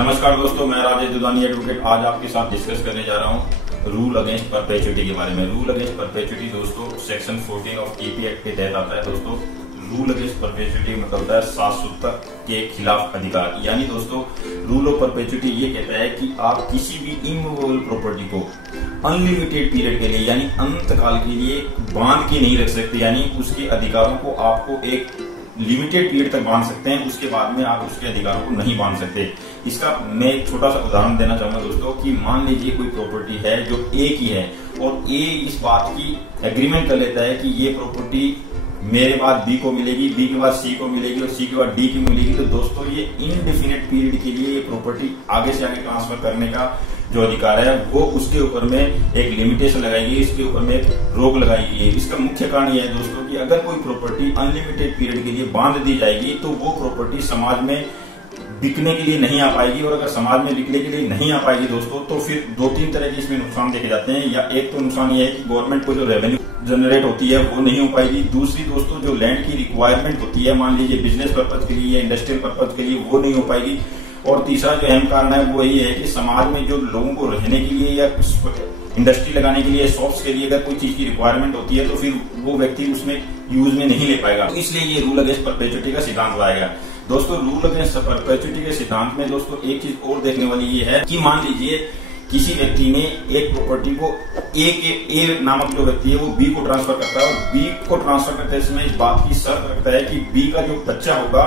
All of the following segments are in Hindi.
नमस्कार दोस्तों, मैं राजेश दुधानी एडवोकेट आज आपके साथ डिस्कस करने जा रहा हूँ रूल अगेंस्ट परपेचुइटी के बारे में। रूल अगेंस्ट परपेचुइटी दोस्तों सेक्शन 14 ऑफ ईपी एक्ट के तहत आता है। दोस्तों रूल अगेंस्ट परपेचुइटी मतलब होता है शाश्वतता के खिलाफ अधिकार। यानी दोस्तों रूल ऑफ परपेचुइटी ये कहता है कि आप किसी भी इमूवेबल प्रॉपर्टी को अनलिमिटेड पीरियड के लिए यानी अनंत काल के लिए बांध के नहीं रख सकते। यानी उसके अधिकारों को आपको एक लिमिटेड पीरियड तक बांध सकते हैं, उसके बाद में आप उसके अधिकारों को नहीं बांध सकते। इसका मैं एक छोटा सा उदाहरण देना चाहूंगा दोस्तों कि मान लीजिए कोई प्रॉपर्टी है जो ए की है और ए इस बात की एग्रीमेंट कर लेता है कि ये प्रॉपर्टी मेरे बाद बी को मिलेगी, बी के बाद सी को मिलेगी और सी के बाद डी की मिलेगी। तो दोस्तों ये इनडेफिनेट पीरियड के लिए ये प्रॉपर्टी आगे से आगे ट्रांसफर करने का जो अधिकार है वो उसके ऊपर में एक लिमिटेशन लगाएगी, इसके ऊपर में रोक लगाएगी। इसका मुख्य कारण यह है दोस्तों कि अगर कोई प्रॉपर्टी अनलिमिटेड पीरियड के लिए बांध दी जाएगी तो वो प्रॉपर्टी समाज में बिकने के लिए नहीं आ पाएगी। और अगर समाज में बिकने के लिए नहीं आ पाएगी दोस्तों तो फिर दो तीन तरह के इसमें नुकसान देखे जाते हैं। या एक तो नुकसान ये है कि गवर्नमेंट को जो रेवेन्यू जनरेट होती है वो नहीं हो पाएगी। दूसरी दोस्तों जो लैंड की रिक्वायरमेंट होती है मान लीजिए बिजनेस पर्पज के लिए या इंडस्ट्रियल पर्पज के लिए वो नहीं हो पाएगी। और तीसरा जो अहम कारण है वो यही है कि समाज में जो लोगों को रहने के लिए या इंडस्ट्री लगाने के लिए शॉप्स के लिए अगर कोई चीज की रिक्वायरमेंट होती है तो फिर वो व्यक्ति उसमें यूज में नहीं ले पाएगा। तो इसलिए ये रूल अगेंस्ट परपेचुइटी का सिद्धांत लाया गया। दोस्तों रूल अगेंस्ट परपेचुइटी के सिद्धांत में दोस्तों एक चीज और देखने वाली ये है कि मान लीजिए किसी व्यक्ति ने एक प्रॉपर्टी को ए नामक जो व्यक्ति है वो बी को ट्रांसफर करता है और बी को ट्रांसफर करते समय इस बात की शर्त रखता है कि बी का जो बच्चा होगा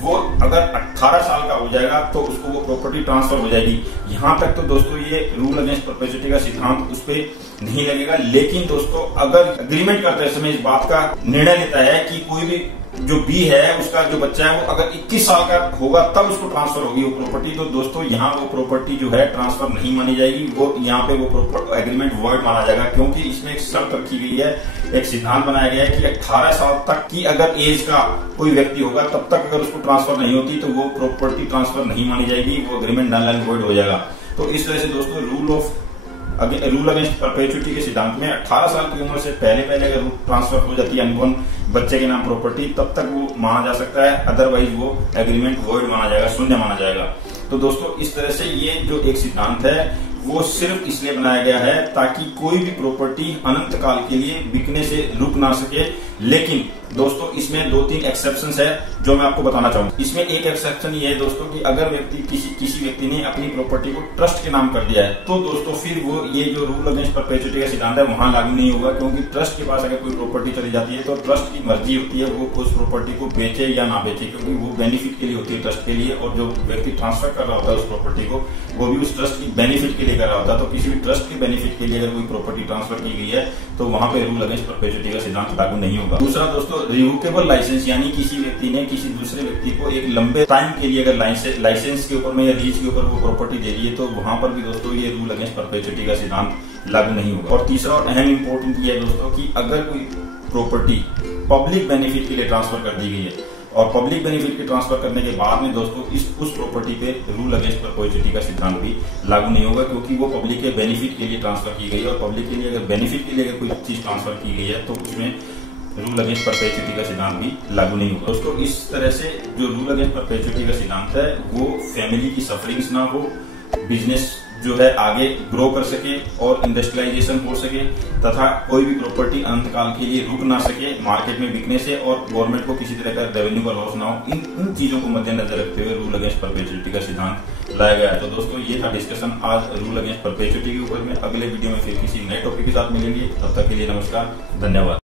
वो अगर 18 साल का हो जाएगा तो उसको वो प्रॉपर्टी ट्रांसफर हो जाएगी। यहाँ तक तो दोस्तों ये रूल अगेंस्ट परपेचुइटी का सिद्धांत उस पर नहीं लगेगा। लेकिन दोस्तों अगर एग्रीमेंट करते समय इस बात का निर्णय लेता है कि कोई भी जो बी है उसका जो बच्चा है वो अगर 21 साल का होगा तब उसको ट्रांसफर होगी वो प्रॉपर्टी, तो दोस्तों यहाँ वो प्रॉपर्टी जो है ट्रांसफर नहीं मानी जाएगी। वो यहाँ पे वो एग्रीमेंट वॉइड माना जाएगा क्योंकि इसमें एक शर्त रखी गई है, एक सिद्धांत बनाया गया है कि 18 साल तक की अगर एज का कोई व्यक्ति होगा तब तक अगर उसको ट्रांसफर नहीं होती तो वो प्रॉपर्टी ट्रांसफर नहीं मानी जाएगी, वो एग्रीमेंट नल एंड वॉइड हो जाएगा। तो इस तरह से दोस्तों रूल अगेंस्ट परपेचुइटी के सिद्धांत में 18 साल की उम्र से पहले अगर ट्रांसफर हो जाती है अनबॉर्न बच्चे के नाम प्रॉपर्टी तब तक वो माना जा सकता है, अदरवाइज वो एग्रीमेंट वॉइड माना जाएगा, शून्य माना जाएगा। तो दोस्तों इस तरह से ये जो एक सिद्धांत है वो सिर्फ इसलिए बनाया गया है ताकि कोई भी प्रॉपर्टी अनंत काल के लिए बिकने से रुक ना सके। लेकिन दोस्तों इसमें दो तीन एक्सेप्शंस है जो मैं आपको बताना चाहूंगा। इसमें एक एक्सेप्शन ये है दोस्तों कि अगर किसी व्यक्ति ने अपनी प्रॉपर्टी को ट्रस्ट के नाम कर दिया है तो दोस्तों फिर वो ये जो रूल अगेंस्ट परपेचुइटी का सिद्धांत है वहां लागू नहीं होगा, क्योंकि ट्रस्ट के पास अगर कोई प्रॉपर्टी चली जाती है तो ट्रस्ट की मर्जी होती है वो उस प्रॉपर्टी को बेचे या ना बेचे, क्योंकि वो बेनिफिट के लिए होती है ट्रस्ट के लिए। और जो व्यक्ति ट्रांसफर कर रहा होता है उस प्रॉपर्टी को वो भी उस ट्रस्ट की बेनिफिट के लिए कर रहा होता है। तो किसी भी ट्रस्ट के बेनिफिट के लिए अगर कोई प्रॉपर्टी ट्रांसफर की गई है तो वहां पे रूल अगेंस्ट परपेचुइटी का सिद्धांत लागू नहीं होगा। दूसरा दोस्तों रिवोकेबल लाइसेंस, यानी किसी व्यक्ति ने किसी दूसरे व्यक्ति को एक लंबे टाइम के लिए अगर लाइसेंस के ऊपर में या लीज के ऊपर वो प्रॉपर्टी दे दी है तो वहां पर भी दोस्तों ये रूल अगेंस्ट परपेचुइटी का सिद्धांत लागू नहीं होगा। और तीसरा और अहम इंपॉर्टेंट ये है दोस्तों कि अगर कोई प्रॉपर्टी पब्लिक बेनिफिट के लिए ट्रांसफर कर दी गई है और पब्लिक बेनिफिट के ट्रांसफर करने के बाद में दोस्तों उस प्रॉपर्टी पे रूल अगेंस्ट परपेचुइटी का सिद्धांत भी लागू नहीं होगा, क्योंकि वो पब्लिक के बेनिफिट के लिए ट्रांसफर की गई है। और पब्लिक के लिए अगर बेनिफिट के लिए अगर कोई चीज ट्रांसफर की गई है तो उसमें रूल अगेंस्ट परपेचुइटी का सिद्धांत भी लागू नहीं होगा। दोस्तों इस तरह से जो रूल अगेंस्ट परपेचुइटी का सिद्धांत है वो फैमिली की सफरिंग्स ना हो, बिजनेस जो है आगे ग्रो कर सके और इंडस्ट्रियलाइजेशन हो सके तथा कोई भी प्रॉपर्टी अनंत काल के लिए रुक ना सके मार्केट में बिकने से और गवर्नमेंट को किसी तरह का रेवेन्यू का लॉस ना हो। इन चीजों को मद्देनजर रखते हुए रूल अगेंस्ट परपेचुइटी का सिद्धांत लाया गया है। तो दोस्तों ये था डिस्कशन आज रूल अगेंस्ट परपेचुइटी के ऊपर में। अगले वीडियो में फिर किसी नए टॉपिक के साथ मिलेंगे, तब तक के लिए नमस्कार, धन्यवाद।